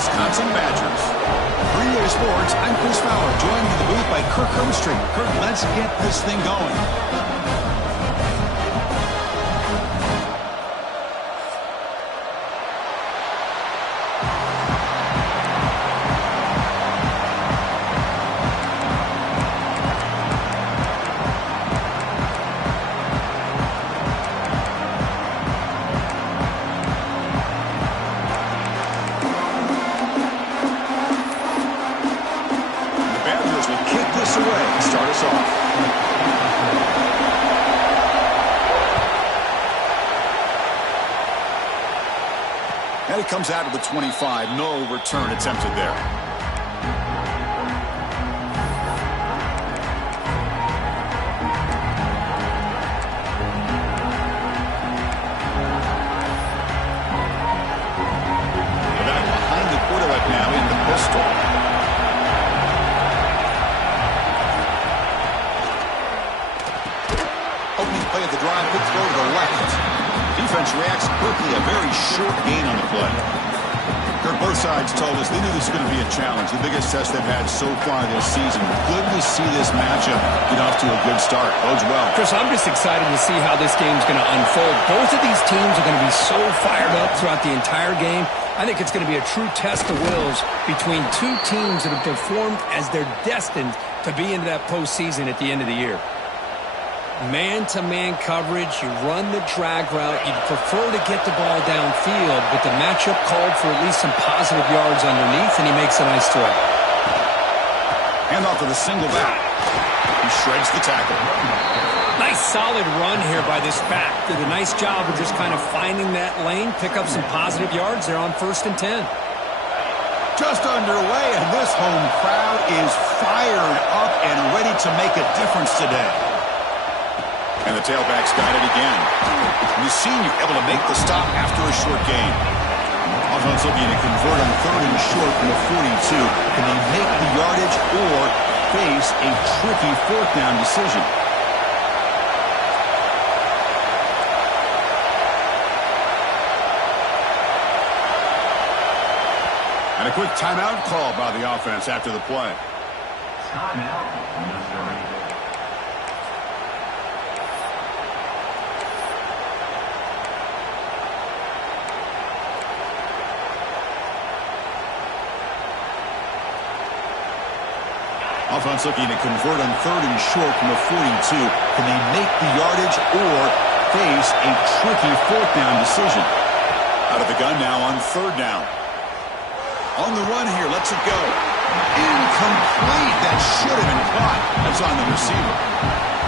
Wisconsin Badgers. Green Sports, I'm Chris Fowler, joined in the booth by Kirk Hermstreet. Kirk, let's get this thing going. And it comes out of the 25. No return attempted there. Back behind the quarterback now in the pistol. Opening play of the drive, good throw to the left. Defense reacts quickly. A very short gain on the play. Both sides told us they knew this was going to be a challenge, the biggest test they've had so far this season. Good to see this matchup get off to a good start. Bodes well. Chris, I'm just excited to see how this game's going to unfold. Both of these teams are going to be so fired up throughout the entire game. I think it's going to be a true test of wills between two teams that have performed as they're destined to be into that postseason at the end of the year. Man-to-man coverage, you run the drag route, you'd prefer to get the ball downfield, but the matchup called for at least some positive yards underneath, and he makes a nice throw. Hand off to the single back. He shreds the tackle. Nice solid run here by this back. Did a nice job of just kind of finding that lane, pick up some positive yards there on 1st and 10. Just underway, and this home crowd is fired up and ready to make a difference today. And the tailback's got it again. The senior able to make the stop after a short gain. Offense looking to convert on 3rd and short from the 42. Can they make the yardage or face a tricky 4th down decision? And a quick timeout call by the offense after the play. Timeout. Offense looking to convert on 3rd and short from the 42. Can they make the yardage or face a tricky 4th down decision? Out of the gun now on 3rd down. On the run here, lets it go. Incomplete. That should have been caught. That's on the receiver.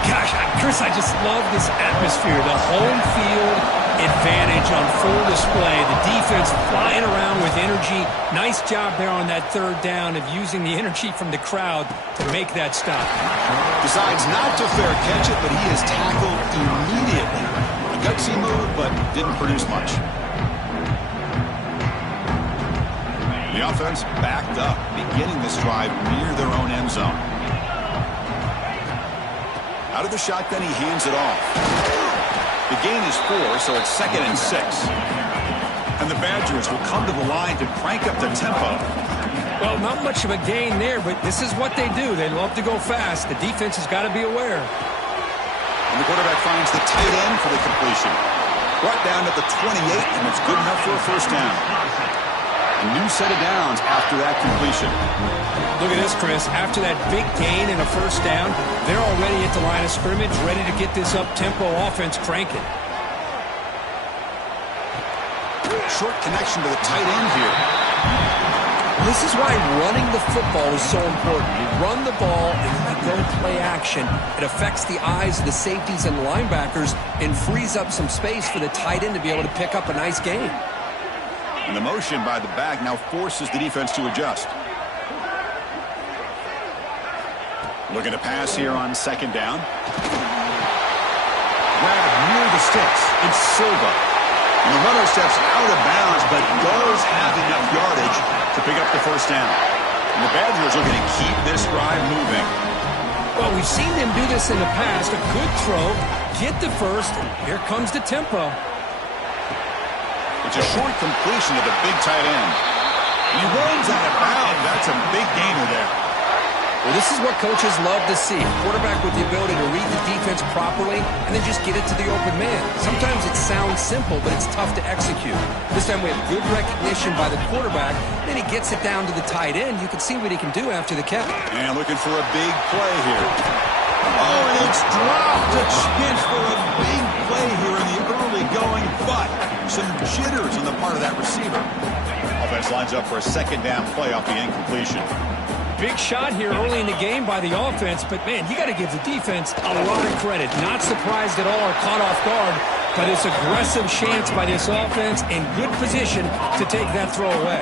Gosh, Chris, I just love this atmosphere. The home field advantage on full display. The defense flying around with energy. Nice job there on that 3rd down of using the energy from the crowd to make that stop. Decides not to fair catch it, but he is tackled immediately. A gutsy move, but didn't produce much. The offense backed up, beginning this drive near their own end zone. Out of the shotgun, he hands it off. The gain is 4, so it's 2nd and 6. And the Badgers will come to the line to crank up the tempo. Well, not much of a gain there, but this is what they do. They love to go fast. The defense has got to be aware. And the quarterback finds the tight end for the completion. Brought down at the 28, and it's good enough for a 1st down. A new set of downs after that completion. Look at this, Chris. After that big gain and a 1st down, they're already at the line of scrimmage, ready to get this up-tempo offense cranking. Short connection to the tight end here. This is why running the football is so important. You run the ball and you go play action. It affects the eyes of the safeties and the linebackers and frees up some space for the tight end to be able to pick up a nice gain. And the motion by the back now forces the defense to adjust. Looking to pass here on 2nd down. Grab near the sticks. It's Silva. And the runner steps out of bounds, but does have enough yardage to pick up the 1st down. And the Badgers are going to keep this drive moving. Well, we've seen them do this in the past. A good throw, get the 1st, and here comes the tempo. It's a short completion to the big tight end. He runs out of bounds. That's a big gainer there. Well, this is what coaches love to see. A quarterback with the ability to read the defense properly and then just get it to the open man. Sometimes it sounds simple, but it's tough to execute. This time we have good recognition by the quarterback. Then he gets it down to the tight end. You can see what he can do after the catch. And looking for a big play here. Oh, and it's dropped. A chance for a big play here in the early going, but some jitters on the part of that receiver. Offense lines up for a second down play off the incompletion. Big shot here early in the game by the offense, but, man, you got to give the defense a lot of credit. Not surprised at all or caught off guard by this aggressive chance by this offense in good position to take that throw away.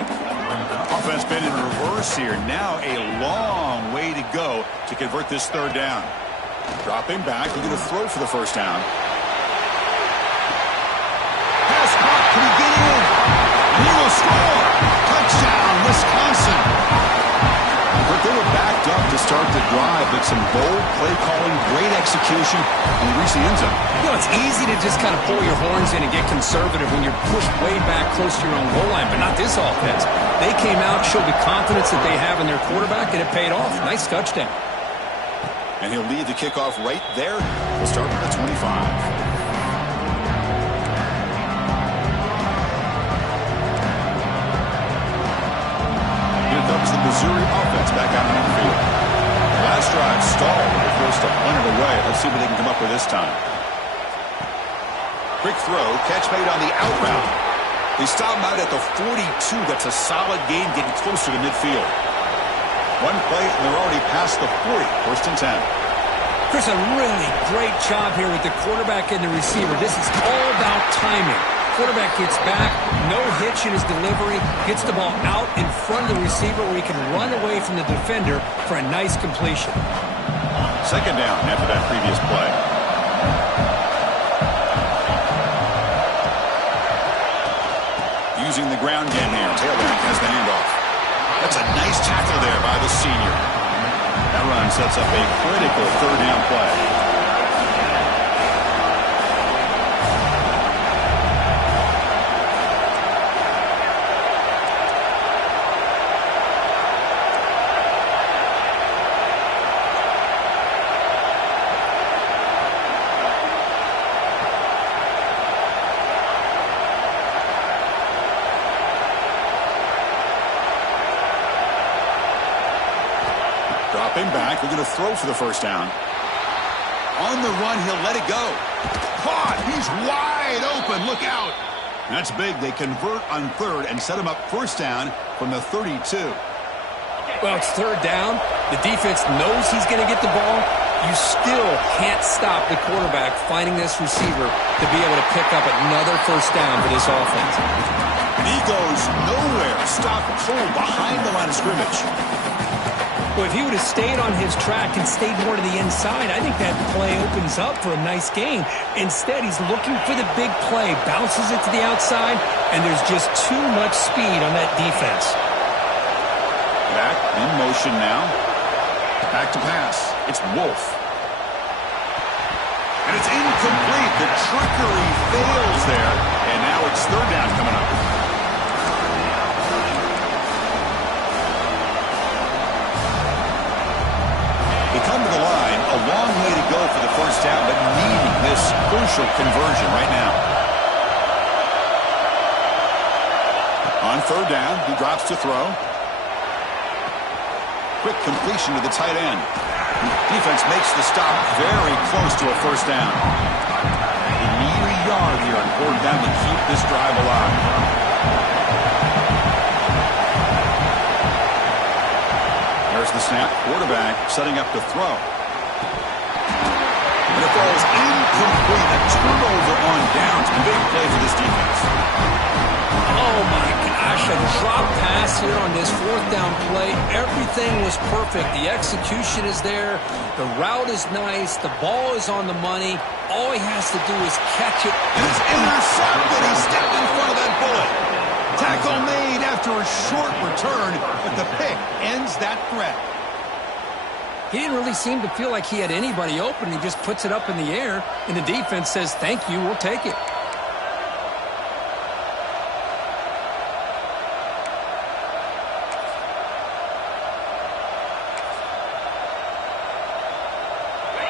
Offense been in reverse here. Now a long way to go to convert this third down. Dropping back, looking to throw for the first down. Pass caught. Can he get in? And he will score. Touchdown, Wisconsin. But they were backed up to start the drive, but some bold play calling, great execution, and they reached the end zone. You know, it's easy to just kind of pull your horns in and get conservative when you're pushed way back close to your own goal line, but not this offense. They came out, showed the confidence that they have in their quarterback, and it paid off. Nice touchdown. And he'll lead the kickoff right there. We'll start with the 25. The Missouri offense back out on the field. Last drive stalled. They're forced to punt it away. Let's see what they can come up with this time. Quick throw. Catch made on the out route. They stop him out at the 42. That's a solid gain, getting closer to midfield. One play, and they're already past the 40. First and 10. Chris, a really great job here with the quarterback and the receiver. This is all about timing. Quarterback gets back, no hitch in his delivery, gets the ball out in front of the receiver where he can run away from the defender for a nice completion. Second down after that previous play. Using the ground game here. Tailback has the handoff. That's a nice tackle there by the senior. That run sets up a critical third down play. Back, we're going to throw for the first down. On the run, he'll let it go. Caught. He's wide open. Look out. That's big. They convert on third and set him up first down from the 32. Well, it's third down. The defense knows he's going to get the ball. You still can't stop the quarterback finding this receiver to be able to pick up another first down for this offense. And he goes nowhere. Stop cold behind the line of scrimmage. Well, if he would have stayed on his track and stayed more to the inside, I think that play opens up for a nice gain. Instead, he's looking for the big play, bounces it to the outside, and there's just too much speed on that defense. Back in motion now. Back to pass. It's Wolf. And it's incomplete. The trickery fails there. And now it's third down coming up. They come to the line. A long way to go for the first down, but needing this crucial conversion right now. On third down, he drops to throw. Quick completion to the tight end. Defense makes the stop very close to a first down. They need a yard here on fourth down to keep this drive alive. There's the snap. Quarterback setting up to throw. And it falls incomplete. A turnover on downs. Big play for this defense. Oh, my gosh, a drop pass here on this fourth down play. Everything was perfect. The execution is there. The route is nice. The ball is on the money. All he has to do is catch it. And it's intercepted. He stepped in front of that bullet. Tackle made after a short return, but the pick ends that threat. He didn't really seem to feel like he had anybody open. He just puts it up in the air, and the defense says, thank you, we'll take it.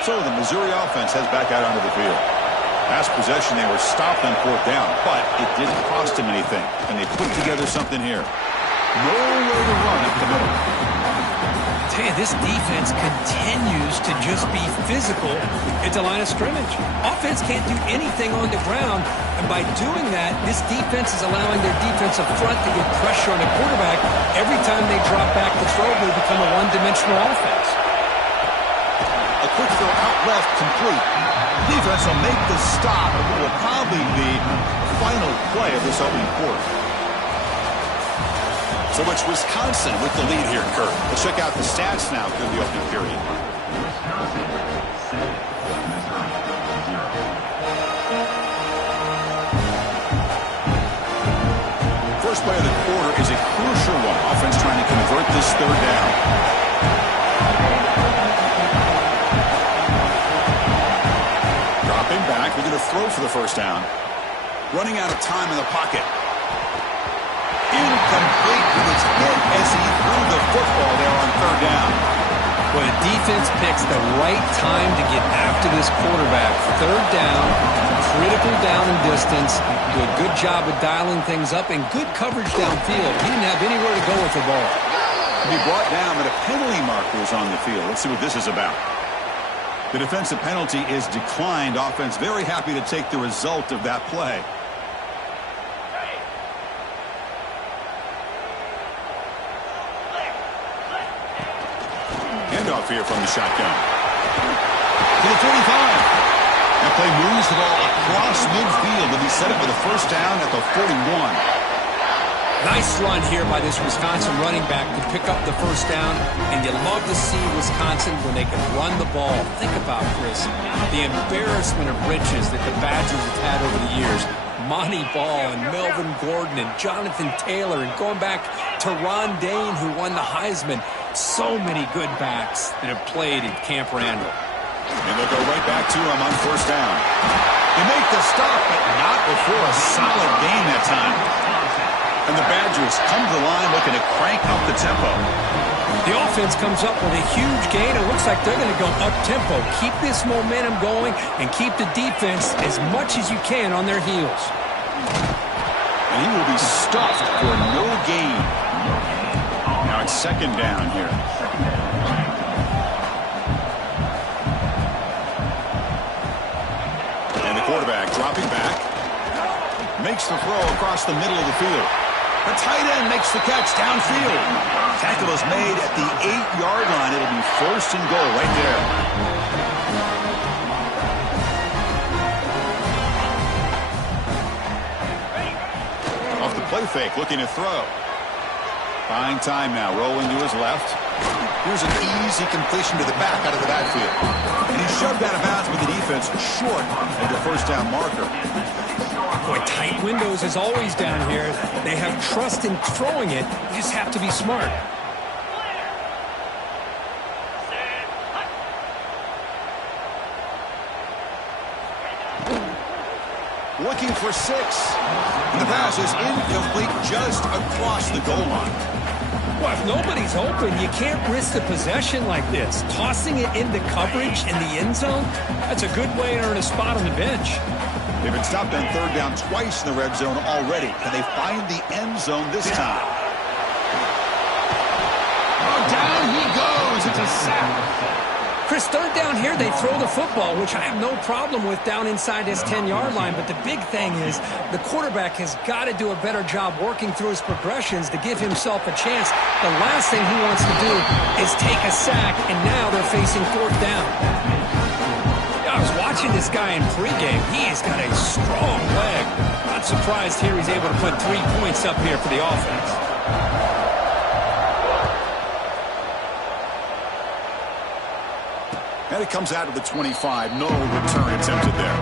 So the Missouri offense heads back out onto the field. Last possession, they were stopped on 4th down, but it didn't cost them anything. And they put together something here. Nowhere to run up the middle. I tell you, this defense continues to just be physical at the line of scrimmage. Offense can't do anything on the ground, and by doing that, this defense is allowing their defensive front to get pressure on the quarterback. Every time they drop back to throw, they become a one-dimensional offense. A quick throw out left, complete. Defense will make the stop, and it will probably be the final play of this opening quarter. So it's Wisconsin with the lead here, Kurt. Let's check out the stats now through the opening period. First play of the quarter is a crucial one. Offense trying to convert this 3rd down. Dropping back, we're going to throw for the 1st down. Running out of time in the pocket. Incomplete with his hit as he threw the football there on 3rd down. Well, the defense picks the right time to get after this quarterback. 3rd down, critical down and distance. Do a good job of dialing things up and good coverage downfield. He didn't have anywhere to go with the ball. He brought down, but a penalty marker was on the field. Let's see what this is about. The defensive penalty is declined. Offense very happy to take the result of that play. Handoff here from the shotgun. To the 45. That play moves the ball across midfield to be set up with a 1st down at the 41. Nice run here by this Wisconsin running back to pick up the 1st down, and you love to see Wisconsin when they can run the ball. Think about, Chris, the embarrassment of riches that the Badgers have had over the years. Monty Ball and Melvin Gordon and Jonathan Taylor, and going back to Ron Dane, who won the Heisman. So many good backs that have played at Camp Randall. And they'll go right back to him on 1st down. They make the stop, but not before a solid gain that time. And the Badgers come to the line looking to crank up the tempo. The offense comes up with a huge gain. It looks like they're going to go up-tempo. Keep this momentum going and keep the defense as much as you can on their heels. And he will be stuffed for no gain. Now it's 2nd down here. And the quarterback dropping back. Makes the throw across the middle of the field. The tight end makes the catch downfield. Tackle is made at the 8-yard line. It'll be 1st and goal right there. Off the play fake, looking to throw. Fine time now, rolling to his left. Here's an easy completion to the back out of the backfield. And he shoved out of bounds with the defense short of the 1st down marker. Boy, tight windows is always down here. They have trust in throwing it. You just have to be smart. Looking for 6. The pass is incomplete just across the goal line. Well, if nobody's open, you can't risk the possession like this. Tossing it into coverage in the end zone, that's a good way to earn a spot on the bench. They've been stopped on 3rd down twice in the red zone already. Can they find the end zone this time? Oh, down he goes. It's a sack. Chris, 3rd down here, they throw the football, which I have no problem with down inside his 10-yard line. But the big thing is the quarterback has got to do a better job working through his progressions to give himself a chance. The last thing he wants to do is take a sack, and now they're facing 4th down. I was watching this guy in pregame. He has got a strong leg. Not surprised here he's able to put 3 points up here for the offense. And it comes out of the 25. No return attempted there.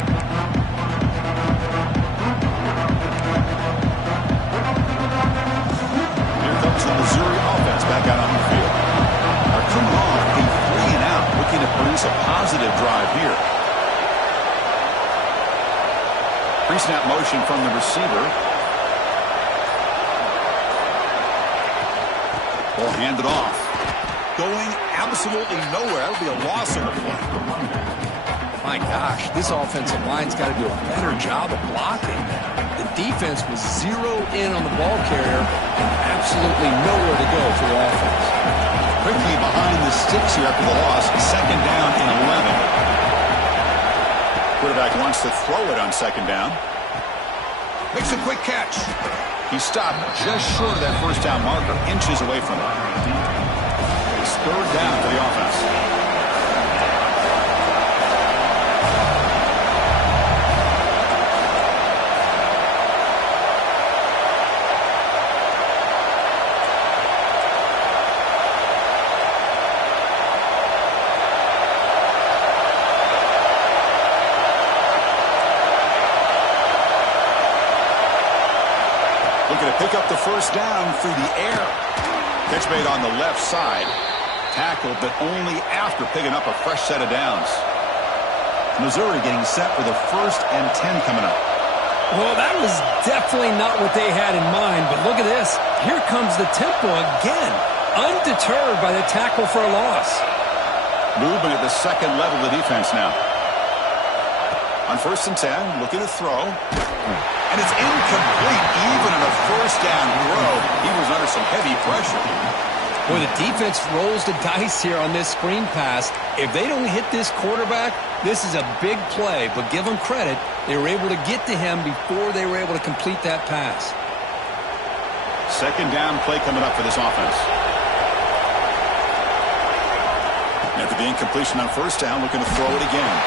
Here comes the Missouri offense back out on the field. Are coming off a 3-and-out, looking to produce a positive drive here. Pre-snap motion from the receiver. Ball handed off. Going absolutely nowhere. That would be a loss on the play. My gosh, this offensive line's got to do a better job of blocking. The defense was zeroed in on the ball carrier and absolutely nowhere to go for the offense. Quickly behind the sticks here after the loss. Second down and 11. Quarterback wants to throw it on second down. Makes a quick catch. He stopped just short of that first down marker, inches away from it. It's third down for the offense. Looking to pick up the first down through the air. Catch made on the left side. Tackled, but only after picking up a fresh set of downs. Missouri getting set for the 1st and 10 coming up. Well, that was definitely not what they had in mind, but look at this. Here comes the tempo again. Undeterred by the tackle for a loss. Movement at the second level of the defense now. On 1st and 10, looking to throw. And it's incomplete, even on a first down throw. He was under some heavy pressure. Boy, the defense rolls the dice here on this screen pass. If they don't hit this quarterback, this is a big play. But give them credit, they were able to get to him before they were able to complete that pass. Second down play coming up for this offense. After the incompletion on first down, looking to throw it again.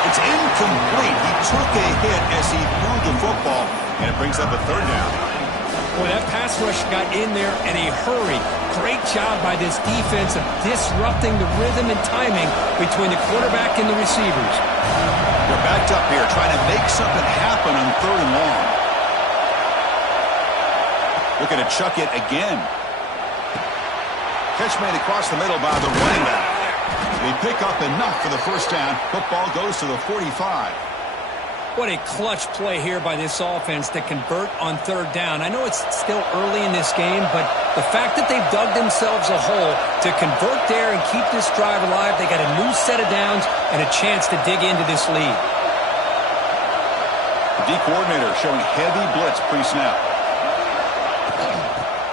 It's incomplete. He took a hit as he threw the football, and it brings up a third down. Boy, that pass rush got in there in a hurry. Great job by this defense of disrupting the rhythm and timing between the quarterback and the receivers. They're backed up here, trying to make something happen on 3rd and long. Looking to chuck it again. Catch made across the middle by the running back. They pick up enough for the first down. Football goes to the 45. What a clutch play here by this offense to convert on 3rd down. I know it's still early in this game, but the fact that they've dug themselves a hole to convert there and keep this drive alive, they got a new set of downs and a chance to dig into this lead. The D coordinator showing heavy blitz pre-snap.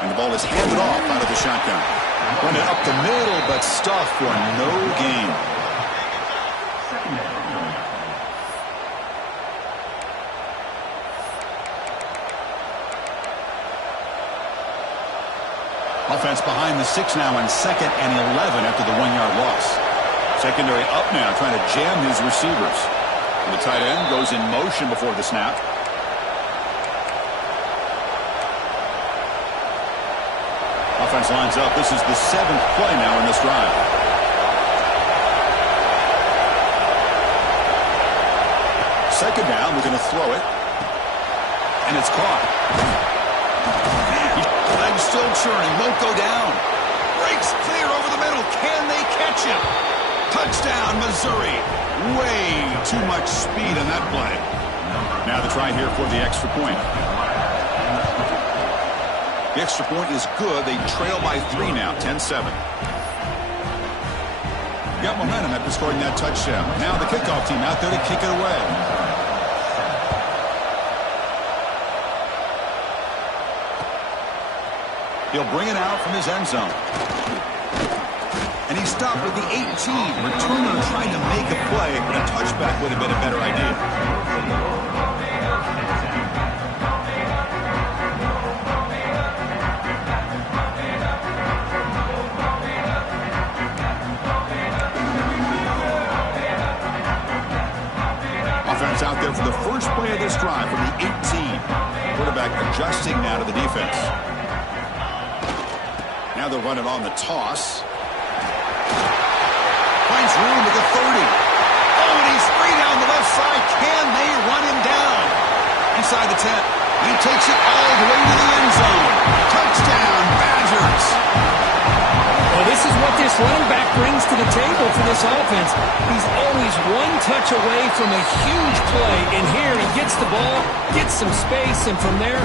And the ball is handed off out of the shotgun. Running up the middle, but stuffed for no gain. Offense behind the 6 now on 2nd and 11 after the 1-yard loss. Secondary up now, trying to jam his receivers. And the tight end goes in motion before the snap. Offense lines up. This is the 7th play now in this drive. Second down, we're going to throw it. And it's caught. Legs still churning, won't go down. Breaks clear over the middle. Can they catch him? Touchdown, Missouri. Way too much speed on that play. Now the try here for the extra point. The extra point is good. They trail by 3 now, 10-7. Got momentum after scoring that touchdown. Now the kickoff team out there to kick it away. He'll bring it out from his end zone. And he stopped with the 18. Returner trying to make a play, but a touchback would have been a better idea. Offense out there for the first play of this drive from the 18. Quarterback adjusting now to the defense. Now they'll run it on the toss. Finds room at the 30. Oh, and he's free down the left side. Can they run him down? Inside the 10. He takes it all the way to the end zone. Touchdown, Badgers. Well, this is what this running back brings to the table for this offense. He's always one touch away from a huge play. And here he gets the ball, gets some space, and from there,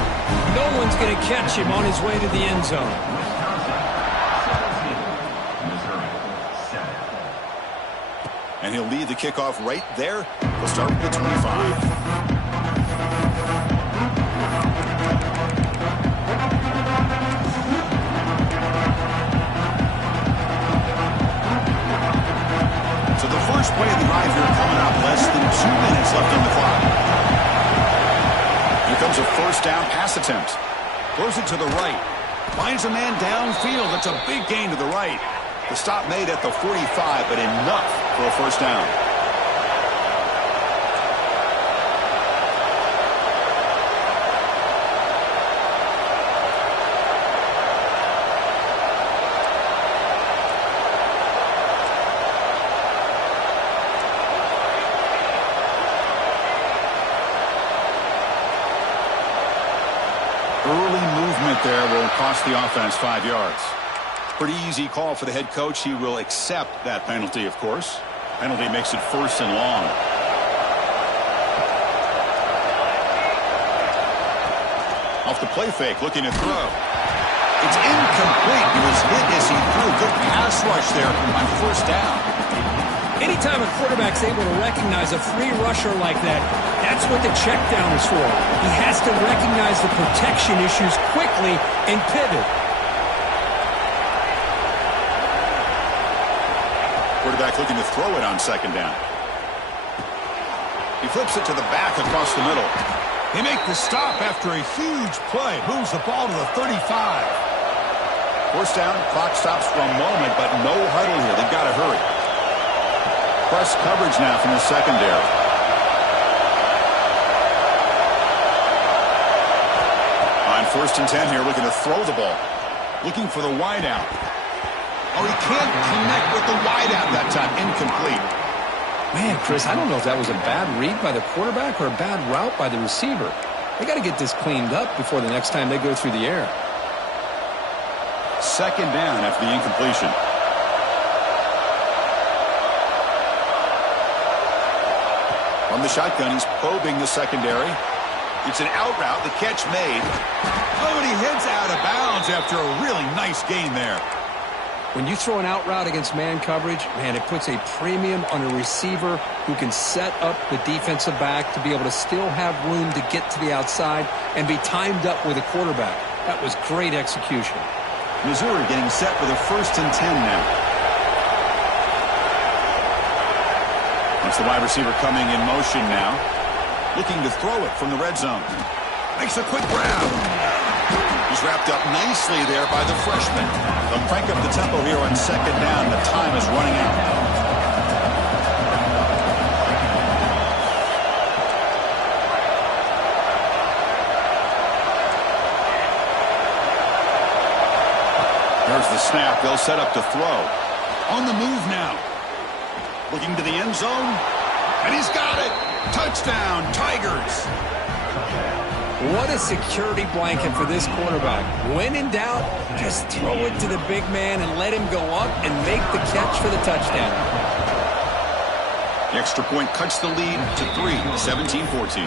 no one's going to catch him on his way to the end zone. And And he'll lead the kickoff right there. He'll start with the 25. So the first play of the drive here coming up. Less than 2 minutes left on the clock. Here comes a first down pass attempt. Throws it to the right. Finds a man downfield. That's a big gain to the right. The stop made at the 45, but enough for a first down. Early movement there will cost the offense 5 yards. Pretty easy call for the head coach. He will accept that penalty, of course. Penalty makes it first and long. Off the play fake, looking to throw. It's incomplete. He was hit as he threw. Good pass rush there on first down. Anytime a quarterback's able to recognize a free rusher like that, that's what the check down is for. He has to recognize the protection issues quickly and pivot. Quarterback looking to throw it on second down. He flips it to the back across the middle. They make the stop after a huge play. Moves the ball to the 35. First down, clock stops for a moment, but no huddle here. They've got to hurry. Press coverage now from the secondary. On first and 10 here, looking to throw the ball. Looking for the wideout. Oh, he can't connect with the wideout that time. Incomplete. Man, Chris, I don't know if that was a bad read by the quarterback or a bad route by the receiver. They got to get this cleaned up before the next time they go through the air. Second down after the incompletion. From the shotgun, he's probing the secondary. It's an out route. The catch made. Oh, and he heads out of bounds after a really nice gain there. When you throw an out route against man coverage, man, it puts a premium on a receiver who can set up the defensive back to be able to still have room to get to the outside and be timed up with a quarterback. That was great execution. Missouri getting set for the first and 10 now. It's the wide receiver coming in motion now. Looking to throw it from the red zone. Makes a quick grab. He's wrapped up nicely there by the freshman. They'll crank up the tempo here on second down. The time is running out. There's the snap. They'll set up to throw. On the move now. Looking to the end zone. And he's got it. Touchdown, Tigers. What a security blanket for this quarterback. When in doubt, just throw it to the big man and let him go up and make the catch for the touchdown. The extra point cuts the lead to 3, 17-14.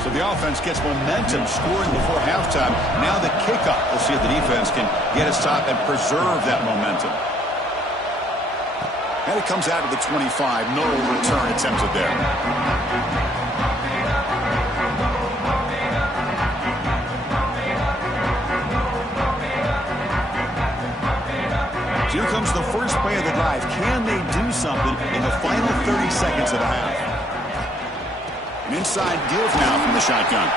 So the offense gets momentum, scoring before halftime. Now the kickoff. We'll see if the defense can get a stop and preserve that momentum. And it comes out of the 25. No return attempted there. Here comes the first play of the drive. Can they do something in the final 30 seconds of the half? An inside give now from the shotgun.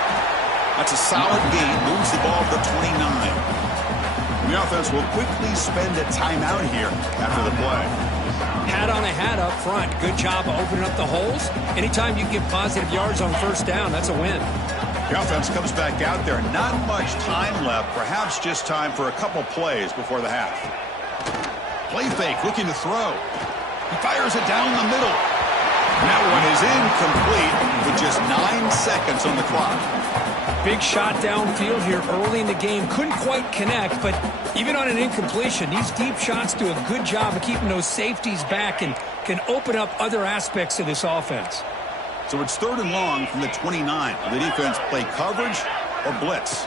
That's a solid gain. Moves the ball to the 29. The offense will quickly spend a timeout here after the play. Hat on a hat up front. Good job of opening up the holes. Anytime you can get positive yards on first down, that's a win. The offense comes back out there. Not much time left. Perhaps just time for a couple plays before the half. Play fake, looking to throw. He fires it down the middle. And that one is incomplete with just 9 seconds on the clock. Big shot downfield here early in the game. Couldn't quite connect, but even on an incompletion, these deep shots do a good job of keeping those safeties back and can open up other aspects of this offense. So it's 3rd and long from the 29. The defense play coverage or blitz.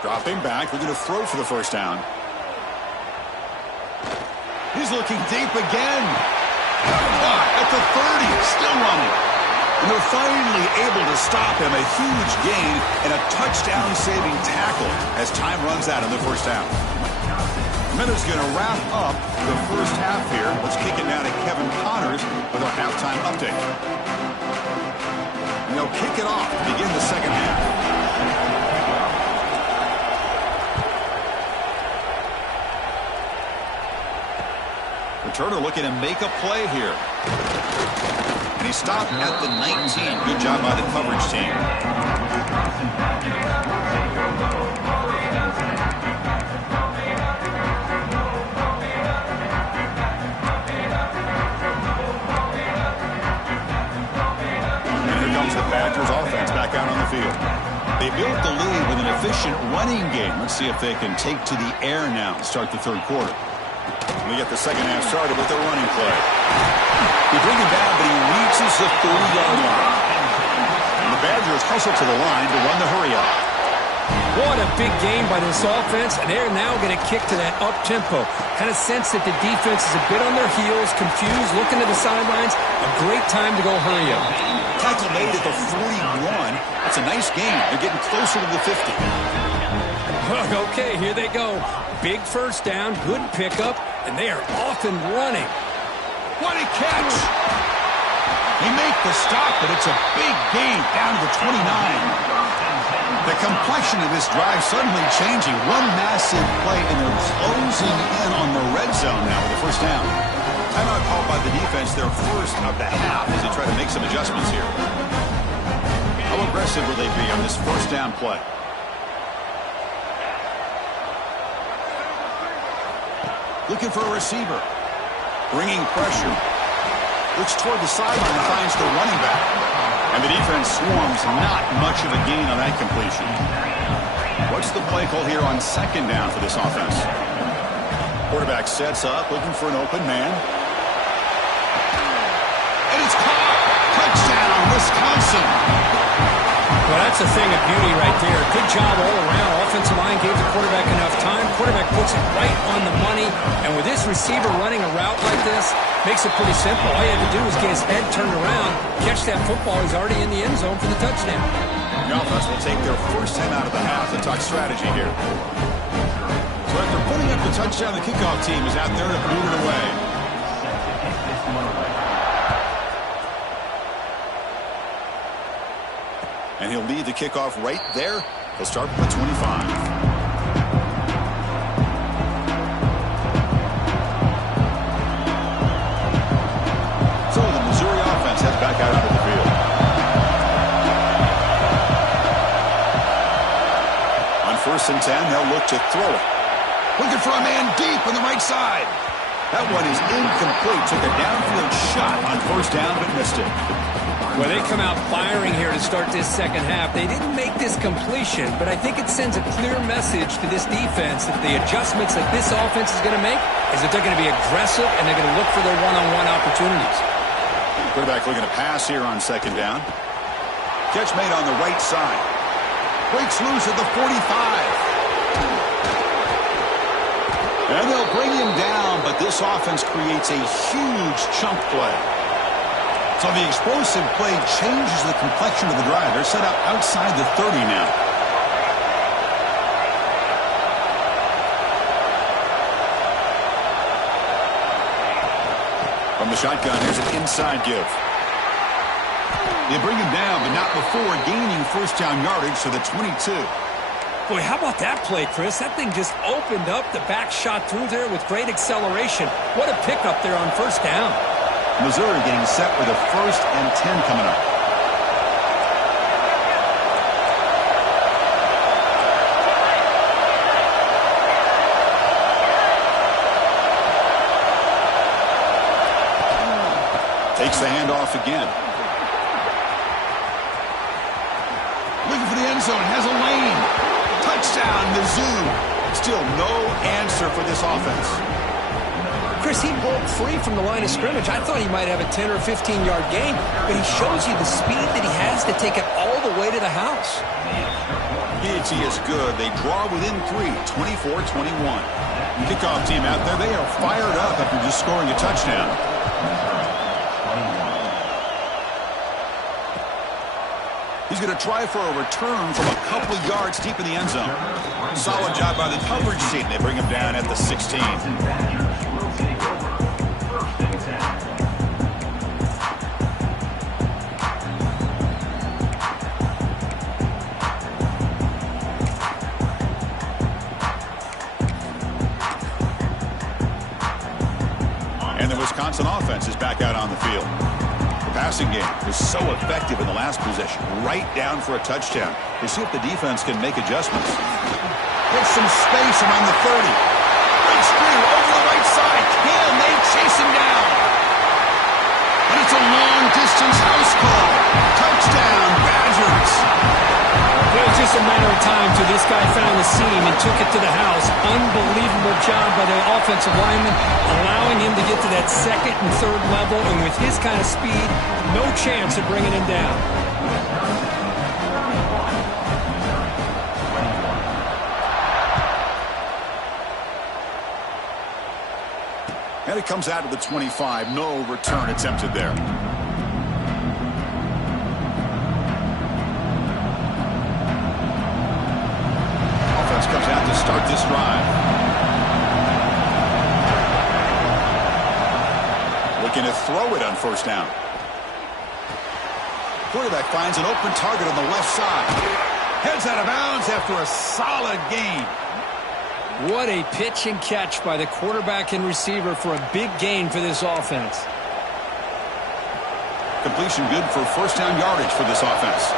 Dropping back, looking to throw for the first down. He's looking deep again. At the 30, still running. And they're finally able to stop him. A huge gain and a touchdown-saving tackle as time runs out in the first half. Minutes going to wrap up the first half here. Let's kick it down to Kevin Connors with our halftime update. And they'll kick it off to begin the second half. Returner looking to make a play here. And he stopped at the 19. Good job by the coverage team. And here comes the Badgers offense back out on the field. They built the lead with an efficient running game. Let's see if they can take to the air now to start the third quarter. We get the second half started with a running play. They bring him down, but he reaches the 30-yard line. And the Badgers hustle to the line to run the hurry-up. What a big game by this offense, and they're now going to kick to that up-tempo. Kind of sense that the defense is a bit on their heels, confused, looking to the sidelines. A great time to go hurry up. Tackle made at the 41. That's a nice game. They're getting closer to the 50. Okay, here they go. Big first down, good pickup, and they are off and running. What a catch! They make the stop, but it's a big gain down to the 29. The complexion of this drive suddenly changing. One massive play, and they're closing in on the red zone now with the first down. Timeout called by the defense, their first of the half, as they try to make some adjustments here. How aggressive will they be on this first down play? Looking for a receiver. Bringing pressure. Looks toward the sideline and finds the running back. And the defense swarms. Not much of a gain on that completion. What's the play call here on second down for this offense? Quarterback sets up, looking for an open man. And it's caught. Touchdown, Wisconsin. Well, that's a thing of beauty right there. Good job all around. Offensive line gave the quarterback enough time. Quarterback puts it right on the money. And with this receiver running a route like this, makes it pretty simple. All you have to do is get his head turned around, catch that football. He's already in the end zone for the touchdown. The offense will take their first time out of the half to talk strategy here. So after putting up the touchdown, the kickoff team is out there to move it away. And he'll lead the kickoff right there. He'll start from the 25. So the Missouri offense heads back out onto the field. On 1st and 10, they'll look to throw it. Looking for a man deep on the right side. That one is incomplete. Took a downfield shot on 1st down, but missed it. Well, they come out firing here to start this second half. They didn't make this completion, but I think it sends a clear message to this defense that the adjustments that this offense is going to make is that they're going to be aggressive and they're going to look for their one-on-one opportunities. Quarterback looking to pass here on second down. Catch made on the right side. Breaks loose at the 45. And they'll bring him down, but this offense creates a huge chunk play. So the explosive play changes the complexion of the drive. They're set up outside the 30 now. From the shotgun, here's an inside give. They bring him down, but not before gaining first down yardage to the 22. Boy, how about that play, Chris? That thing just opened up. The back shot through there with great acceleration. What a pickup there on first down. Missouri getting set with a 1st and 10 coming up. Takes the handoff again. Looking for the end zone. Has a lane. Touchdown, Mizzou. Still no answer for this offense. Chris, he broke free from the line of scrimmage. I thought he might have a 10 or 15-yard gain, but he shows you the speed that he has to take it all the way to the house. PAT is good. They draw within 3, 24-21. Kickoff team out there, they are fired up after just scoring a touchdown. He's going to try for a return from a couple yards deep in the end zone. Solid job by the coverage team. They bring him down at the 16. And the Wisconsin offense is back out on the field. The passing game was so effective in the last possession, right down for a touchdown. We'll see if the defense can make adjustments. Gets some space around the 30. Breaks through over the right side. Can they chase him down? And it's a long-distance house call. Touchdown, Badgers. It was just a matter of time till this guy found the seam and took it to the house. Unbelievable job by the offensive lineman, allowing him to get to that second and third level, and with his kind of speed, no chance of bringing him down. And it comes out to the 25. No return attempted there. Comes out to start this drive. Looking to throw it on first down. Quarterback finds an open target on the left side. Heads out of bounds after a solid gain. What a pitch and catch by the quarterback and receiver for a big gain for this offense. Completion good for first down yardage for this offense.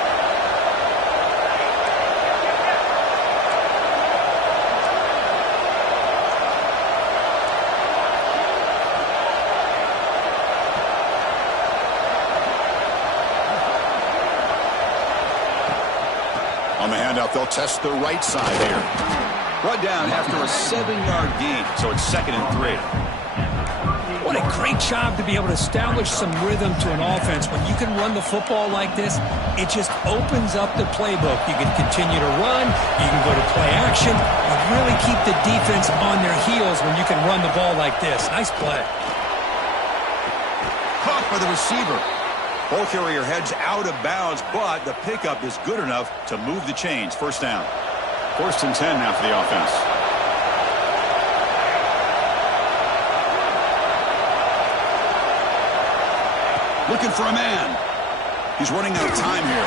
On the handout, they'll test the right side here. Brought down after a 7-yard gain, so it's 2nd and 3. What a great job to be able to establish some rhythm to an offense. When you can run the football like this, it just opens up the playbook. You can continue to run, you can go to play action, and really keep the defense on their heels when you can run the ball like this. Nice play. Caught by the receiver. Ball carrier heads out of bounds, but the pickup is good enough to move the chains. First down. 1st and 10 now for the offense. Looking for a man. He's running out of time here.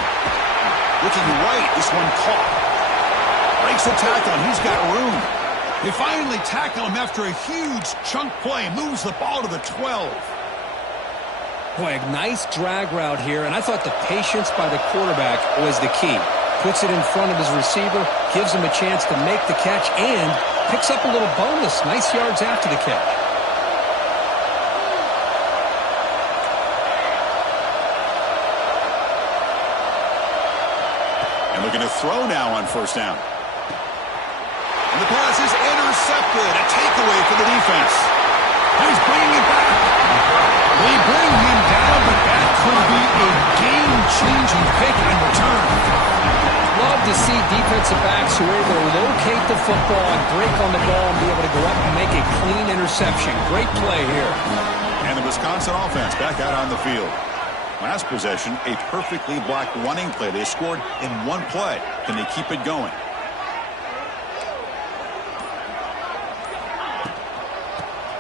Looking right. This one caught. Breaks the tackle, and he's got room. They finally tackle him after a huge chunk play. Moves the ball to the 12. Boy, a nice drag route here, and I thought the patience by the quarterback was the key. Puts it in front of his receiver, gives him a chance to make the catch, and picks up a little bonus. Nice yards after the catch. And looking to throw now on first down. And the pass is intercepted. A takeaway for the defense. He's bringing it back. They bring him down, but that could be a game-changing pick in return. Love to see defensive backs who are able to locate the football and break on the ball and be able to go up and make a clean interception. Great play here. And the Wisconsin offense back out on the field. Last possession, a perfectly blocked running play. They scored in one play. Can they keep it going?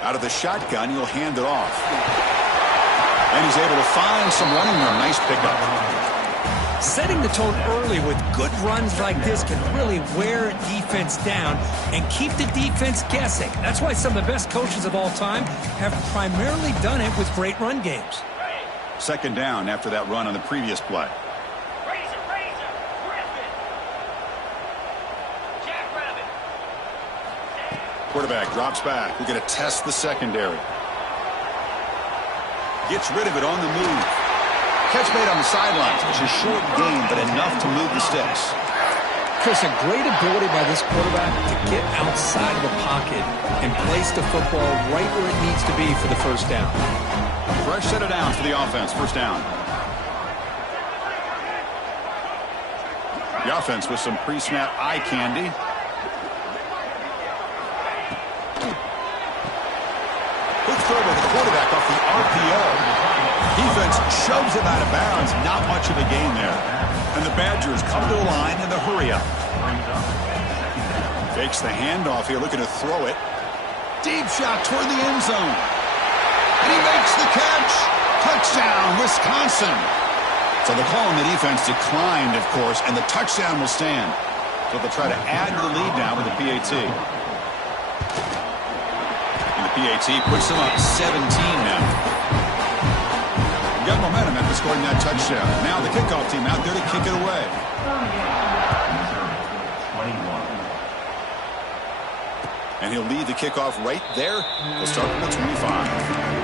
Out of the shotgun, he'll hand it off. And he's able to find some running room. Nice pickup. Setting the tone early with good runs like this can really wear a defense down and keep the defense guessing. That's why some of the best coaches of all time have primarily done it with great run games. 2nd down after that run on the previous play. Quarterback drops back. We're going to test the secondary. Gets rid of it on the move. Catch made on the sidelines. It's a short gain, but enough to move the sticks. Chris, a great ability by this quarterback to get outside of the pocket and place the football right where it needs to be for the first down. Fresh set of downs for the offense. First down. The offense with some pre-snap eye candy. Good throw by the quarterback off the RPO. Defense shoves him out of bounds. Not much of a gain there. And the Badgers come to the line in the hurry-up. Fakes the handoff here, looking to throw it. Deep shot toward the end zone. And he makes the catch. Touchdown, Wisconsin. So the call on the defense declined, of course, and the touchdown will stand. So they'll try to add to the lead now with the PAT. And the PAT puts them up 17 now. Got momentum after scoring that touchdown. Now the kickoff team out there to kick it away. And he'll lead the kickoff right there. They'll start from the 25.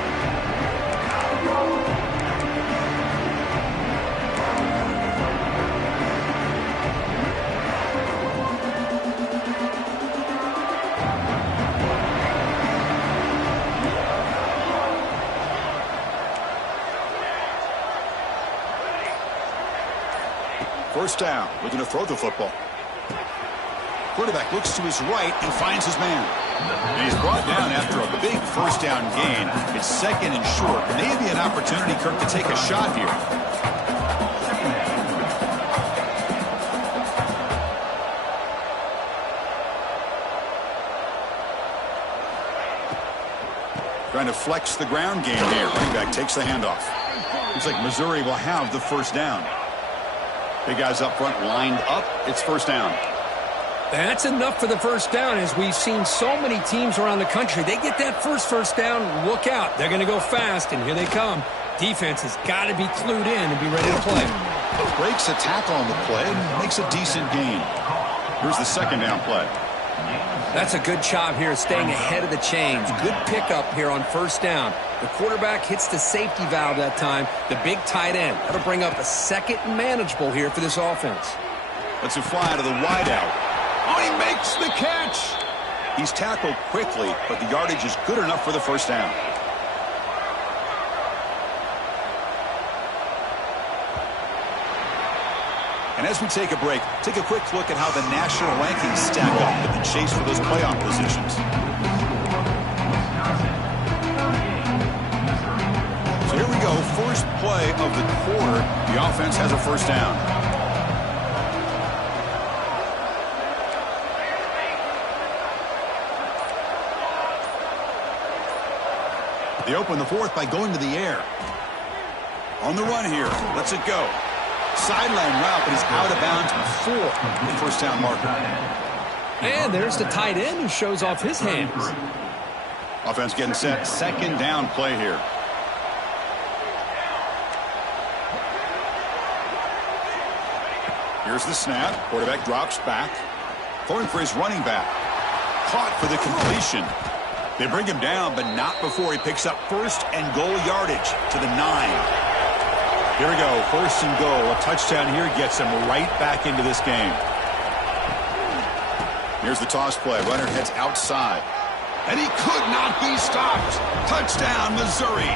First down, looking to throw the football. Quarterback looks to his right and finds his man. And he's brought down after a big first down gain. It's second and short. Maybe an opportunity, Kirk, to take a shot here. Trying to flex the ground game here. Running back takes the handoff. Looks like Missouri will have the first down. Big guys up front lined up. It's first down. That's enough for the first down. As we've seen so many teams around the country, they get that first down, look out. They're going to go fast, and here they come. Defense has got to be clued in and be ready to play. Breaks a tackle on the play and makes a decent gain. Here's the second down play. That's a good job here staying ahead of the chains. Good pickup here on first down. The quarterback hits the safety valve that time. The big tight end. That'll bring up a second and manageable here for this offense. Let's it fly to the wideout. Oh, he makes the catch. He's tackled quickly, but the yardage is good enough for the first down. And as we take a break, take a quick look at how the national rankings stack up in the chase for those playoff positions. So here we go, first play of the quarter. The offense has a first down. They open the fourth by going to the air. On the run here, lets it go. Sideline route, but he's out of bounds before the first down marker. And there's the tight end who shows off his hands. Offense getting set. Second down play here. Here's the snap. Quarterback drops back. Throwing for his running back. Caught for the completion. They bring him down, but not before he picks up first and goal yardage to the 9. Here we go, first and goal. A touchdown here gets him right back into this game. Here's the toss play. Runner heads outside. And he could not be stopped. Touchdown, Missouri.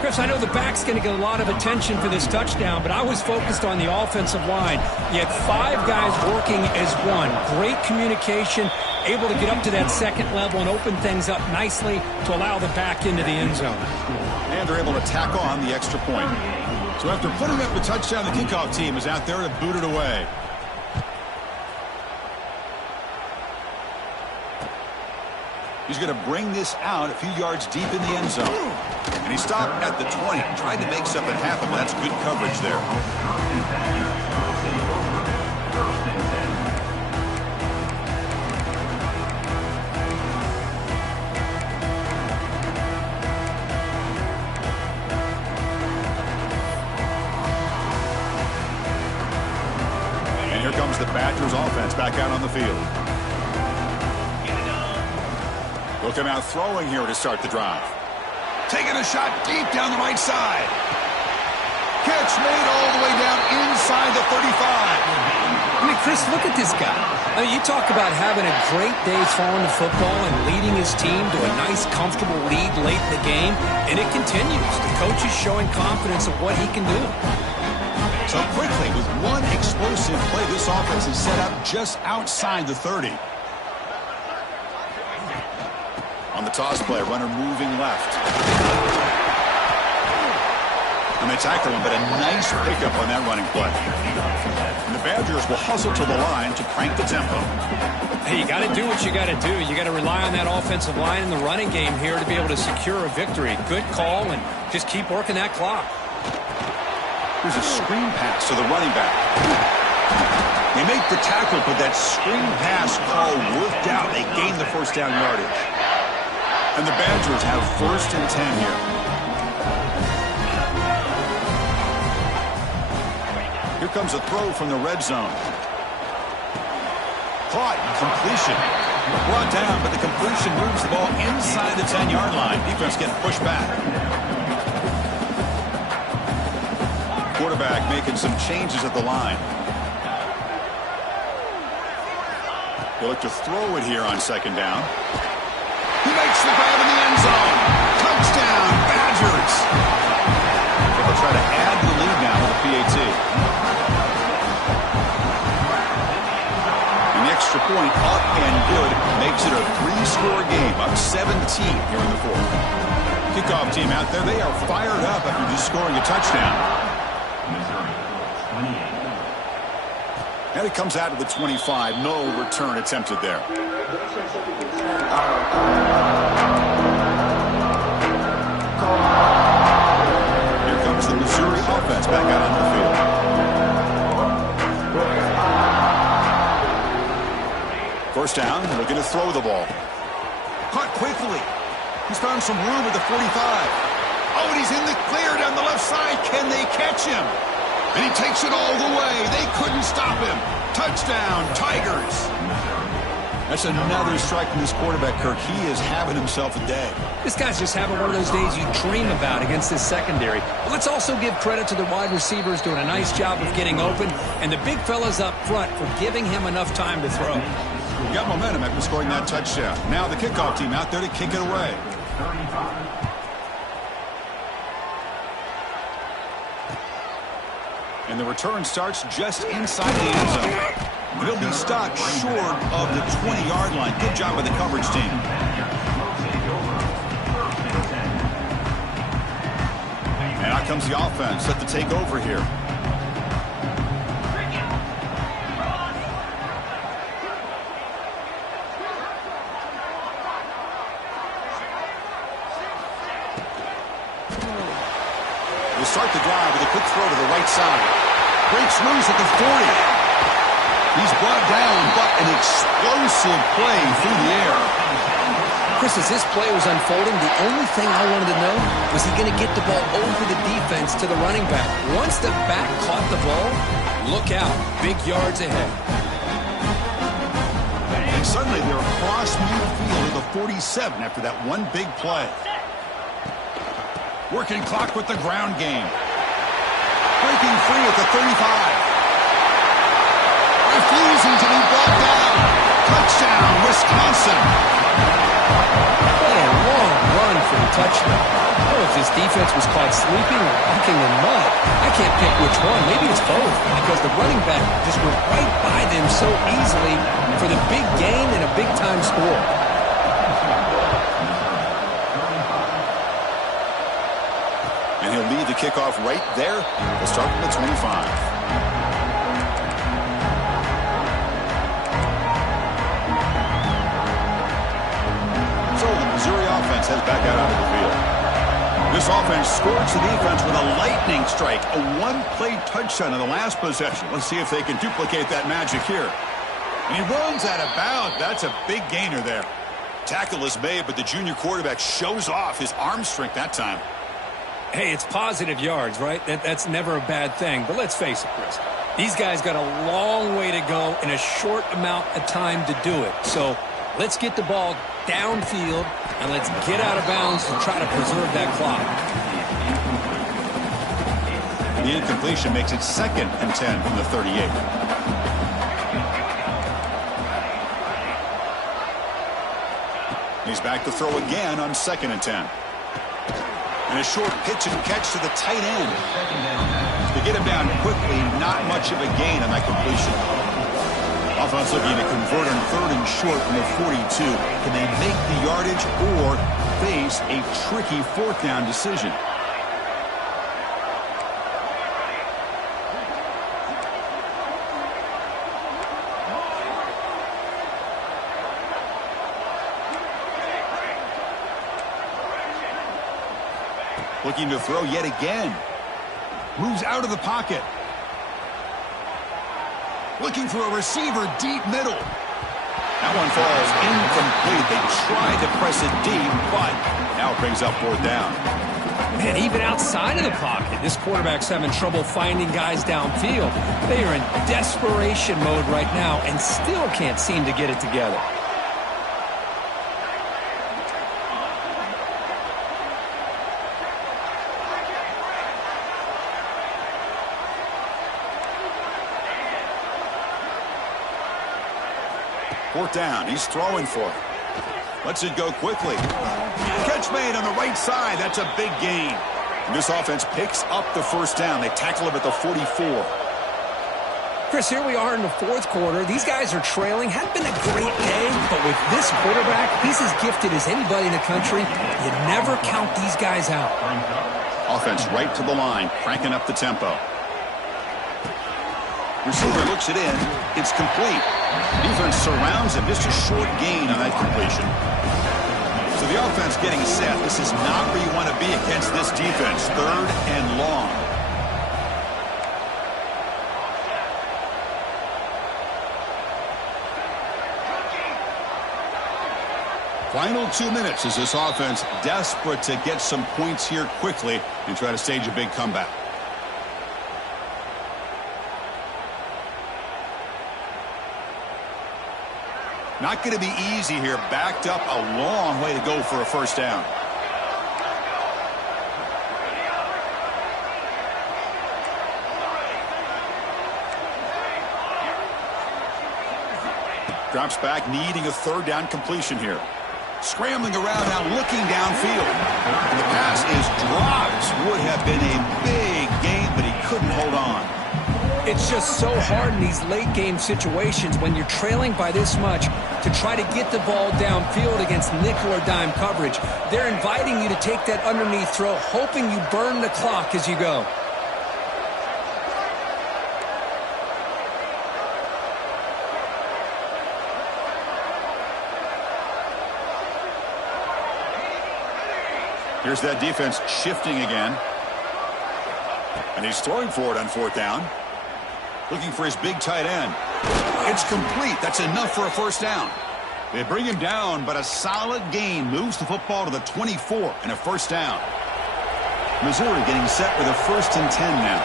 Chris, I know the back's going to get a lot of attention for this touchdown, but I was focused on the offensive line. You had 5 guys working as one. Great communication, able to get up to that second level and open things up nicely to allow the back into the end zone. And they're able to tack on the extra point. So after putting up the touchdown, the kickoff team is out there to boot it away. He's going to bring this out a few yards deep in the end zone. And he stopped at the 20, tried to make something happen, but that's good coverage there. And here comes the Badgers offense back out on the field. They'll come out throwing here to start the drive. Taking a shot deep down the right side. Catch made all the way down inside the 35. I mean, Chris, look at this guy. I mean, you talk about having a great day throwing the football and leading his team to a nice, comfortable lead late in the game, and it continues. The coach is showing confidence of what he can do. So quickly, with one explosive play, this offense is set up just outside the 30. On the toss play, runner moving left. And they tackle him, but a nice pickup on that running play. And the Badgers will hustle to the line to crank the tempo. Hey, you got to do what you got to do. You got to rely on that offensive line in the running game here to be able to secure a victory. Good call, and just keep working that clock. Here's a screen pass to the running back. They make the tackle, but that screen pass call worked out. They gained the first down yardage. And the Badgers have 1st and 10 here. Here comes a throw from the red zone. Caught, completion. Brought down, but the completion moves the ball inside the 10-yard line. Defense getting pushed back. Quarterback making some changes at the line. They look to throw it here on 2nd down. He makes the grab in the end zone. Touchdown, Badgers. They'll try to add the lead now with a PAT. An extra point up and good makes it a 3-score game, up 17 here in the 4th. Kickoff team out there, they are fired up after just scoring a touchdown. And it comes out of the 25. No return attempted there. Here comes the Missouri offense back out on the field. First down, looking to throw the ball. Caught quickly. He's found some room at the 45. Oh, and he's in the clear down the left side. Can they catch him? And he takes it all the way. They couldn't stop him. Touchdown, Tigers. That's another strike from this quarterback, Kirk. He is having himself a day. This guy's just having one of those days you dream about against this secondary. But let's also give credit to the wide receivers doing a nice job of getting open, and the big fellas up front for giving him enough time to throw. Got momentum after scoring that touchdown. Now the kickoff team out there to kick it away. And the return starts just inside the end zone. He'll be stopped short of the 20-yard line. Good job by the coverage team. And out comes the offense set to take over here. We'll start the drive with a quick throw to the right side. Breaks loose at the 40. He's brought down, but an explosive play through the air. Chris, as this play was unfolding, the only thing I wanted to know was he going to get the ball over the defense to the running back. Once the back caught the ball, look out. Big yards ahead. And suddenly they're across midfield at the 47 after that one big play. Working clock with the ground game. Breaking free at the 35. Refusing to be brought down. Touchdown, Wisconsin. What a long run for the touchdown. Oh, if this defense was caught sleeping or walking in mud, I can't pick which one. Maybe it's both, because the running back just went right by them so easily for the big gain and a big-time score. And he'll lead the kickoff right there. We'll start from the 25. Heads back out onto the field. This offense scores the defense with a lightning strike, a one-play touchdown in the last possession. Let's see if they can duplicate that magic here. And he runs out of bounds. That's a big gainer there. Tackle is made, but the junior quarterback shows off his arm strength that time. Hey, it's positive yards, right? That's never a bad thing. But let's face it, Chris. These guys got a long way to go in a short amount of time to do it. So let's get the ball downfield, and let's get out of bounds to try to preserve that clock. The incompletion makes it 2nd and 10 from the 38. He's back to throw again on 2nd and 10. And a short pitch and catch to the tight end. To get him down quickly, not much of a gain on that completion. Offense looking to convert on 3rd and short from the 42. Can they make the yardage or face a tricky 4th down decision? Looking to throw yet again. Moves out of the pocket. Looking for a receiver deep middle. That one falls incomplete. They tried to press it deep, but now it brings up fourth down. Man, even outside of the pocket, this quarterback's having trouble finding guys downfield. They are in desperation mode right now and still can't seem to get it together. Fourth down. He's throwing for it. Lets it go quickly. Catch made on the right side. That's a big gain. And this offense picks up the first down. They tackle him at the 44. Chris, here we are in the fourth quarter. These guys are trailing. Hadn't been a great day, but with this quarterback, he's as gifted as anybody in the country. You never count these guys out. Offense right to the line, cranking up the tempo. Receiver looks it in. It's complete. Defense surrounds him. Just a short gain on that completion. So the offense getting set. This is not where you want to be against this defense. Third and long. Final 2 minutes as this offense desperate to get some points here quickly and try to stage a big comeback. Not going to be easy here. Backed up a long way to go for a first down. Drops back, needing a third down completion here. Scrambling around now, looking downfield. And the pass is dropped. Would have been a big gain, but he couldn't hold on. It's just so hard in these late game situations when you're trailing by this much to try to get the ball downfield against nickel or dime coverage. They're inviting you to take that underneath throw, hoping you burn the clock as you go. Here's that defense shifting again. And he's throwing for it on fourth down. Looking for his big tight end. It's complete. That's enough for a first down. They bring him down, but a solid gain moves the football to the 24 and a first down. Missouri getting set with a 1st and 10 now.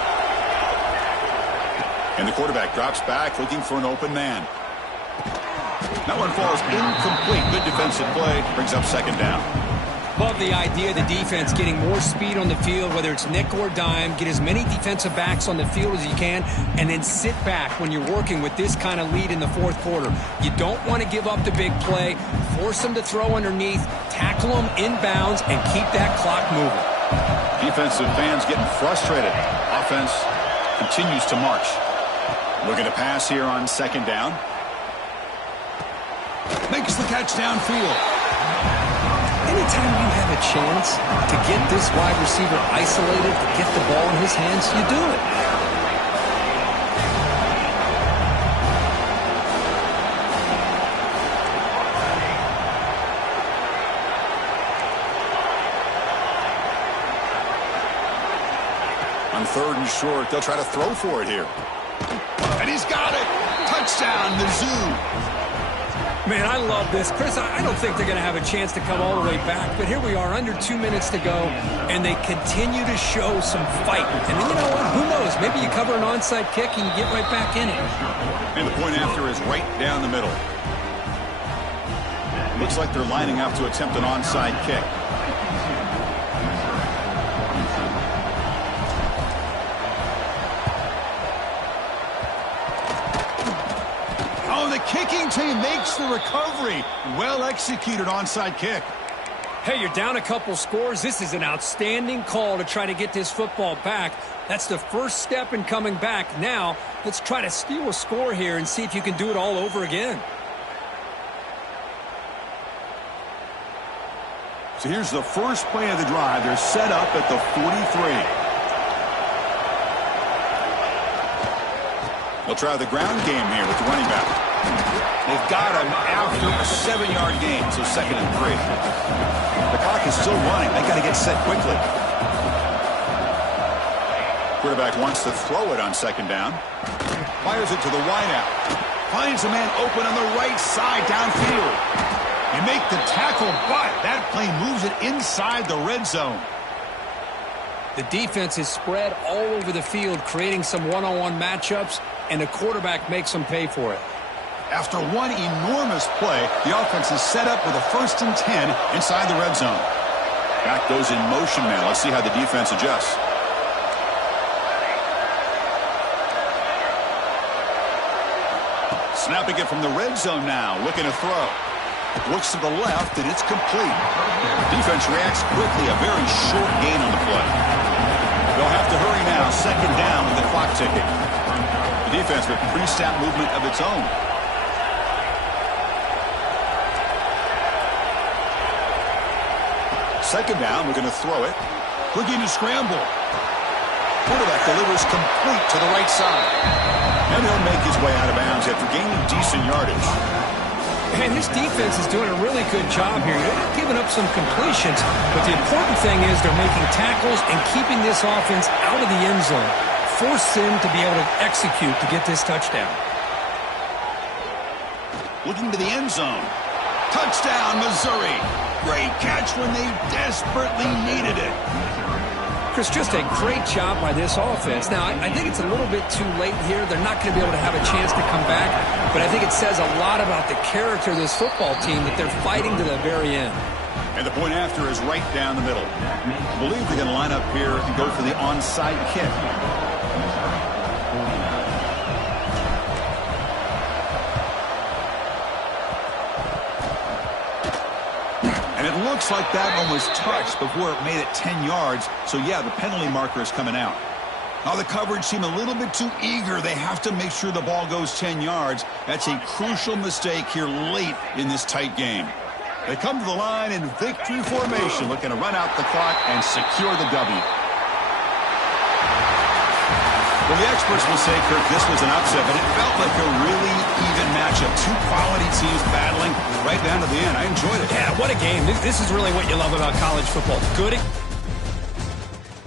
And the quarterback drops back, looking for an open man. That one falls incomplete. Good defensive play. Brings up second down. Love the idea of the defense getting more speed on the field, whether it's nickel or dime, get as many defensive backs on the field as you can, and then sit back when you're working with this kind of lead in the fourth quarter. You don't want to give up the big play, force them to throw underneath, tackle them inbounds, and keep that clock moving. Defensive fans getting frustrated. Offense continues to march. Looking to pass here on second down. Makes the catch downfield. Anytime you have a chance to get this wide receiver isolated, to get the ball in his hands, you do it. On third and short, they'll try to throw for it here. And he's got it. Touchdown, Mizzou. Man, I love this. Chris, I don't think they're going to have a chance to come all the way back, but here we are, under 2 minutes to go, and they continue to show some fight. And you know what? Who knows? Maybe you cover an onside kick and you get right back in it. And the point after is right down the middle. Looks like they're lining up to attempt an onside kick. Kicking team makes the recovery. Well executed onside kick. Hey, you're down a couple scores. This is an outstanding call to try to get this football back. That's the first step in coming back. Now, let's try to steal a score here and see if you can do it all over again. So here's the first play of the drive. They're set up at the 43. They'll try the ground game here with the running back. They've got him after a 7-yard gain, so 2nd and 3. The clock is still running. They got to get set quickly. Quarterback wants to throw it on second down. Fires it to the wideout. Finds a man open on the right side downfield. You make the tackle, but that play moves it inside the red zone. The defense is spread all over the field, creating some one-on-one matchups, and the quarterback makes them pay for it. After one enormous play, the offense is set up with a 1st and 10 inside the red zone. Back goes in motion now. Let's see how the defense adjusts. Snapping it from the red zone now, looking to throw. Looks to the left, and it's complete. Defense reacts quickly, a very short gain on the play. They'll have to hurry now, second down with the clock ticking. The defense with pre-snap movement of its own. Second down, we're going to throw it. Looking to scramble. Quarterback delivers complete to the right side. And he'll make his way out of bounds after gaining decent yardage. And this defense is doing a really good job here. They're not giving up some completions, but the important thing is they're making tackles and keeping this offense out of the end zone. Force them to be able to execute to get this touchdown. Looking to the end zone. Touchdown, Missouri. Great catch when they desperately needed it. Chris, just a great job by this offense. Now, I think it's a little bit too late here. They're not going to be able to have a chance to come back, but I think it says a lot about the character of this football team that they're fighting to the very end. And the point after is right down the middle. I believe they're going to line up here and go for the onside kick. Looks like that one was touched before it made it 10 yards. So, yeah, the penalty marker is coming out. Now the coverage seemed a little bit too eager. They have to make sure the ball goes 10 yards. That's a crucial mistake here late in this tight game. They come to the line in victory formation, looking to run out the clock and secure the W. Well, the experts will say, Kirk, this was an upset, but it felt like a really even matchup. Two quality teams battling right down to the end. I enjoyed it. Yeah, what a game. This is really what you love about college football. Good